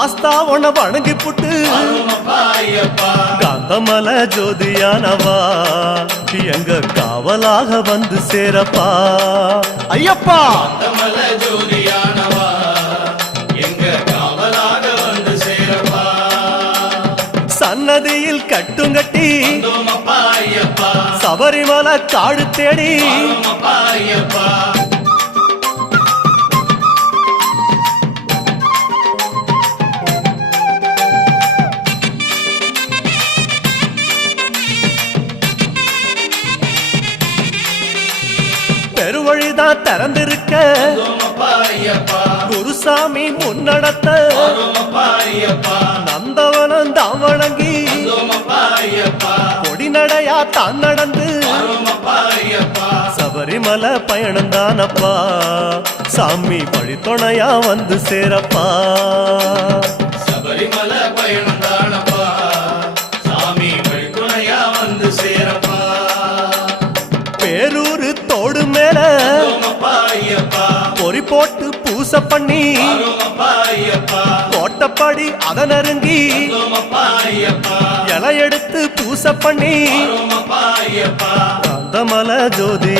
சாஸ்தா உன்னை வணங்கி புட்டு காந்தமல ஜோதியானவா எங்க காவலாக வந்து சேரப்பா ஐயப்பா ஜோதியானவா எங்க காவலாக வந்து சேரப்பா சன்னதியில் கட்டுங்கட்டி சபரிமலை காடு தேடி பெருவழிதான் திறந்திருக்க குருசாமி முன்னடத்த நந்தவனம் தான் வணங்கி கொடிநடையா தான் நடந்து சபரிமலை பயணம் தானப்பா சாமி வழித்துணையா வந்து சேரப்பா சபரிமலை பயணம் தானப்பா சாமி வழித்துணையா வந்து சேரப்பா பேரூரு தோடு மேல பொறி போட்டு பூச பண்ணி கோட்டப்படி அத நெருங்கி இலை எடுத்து பூச பண்ணி அந்த மலை ஜோதி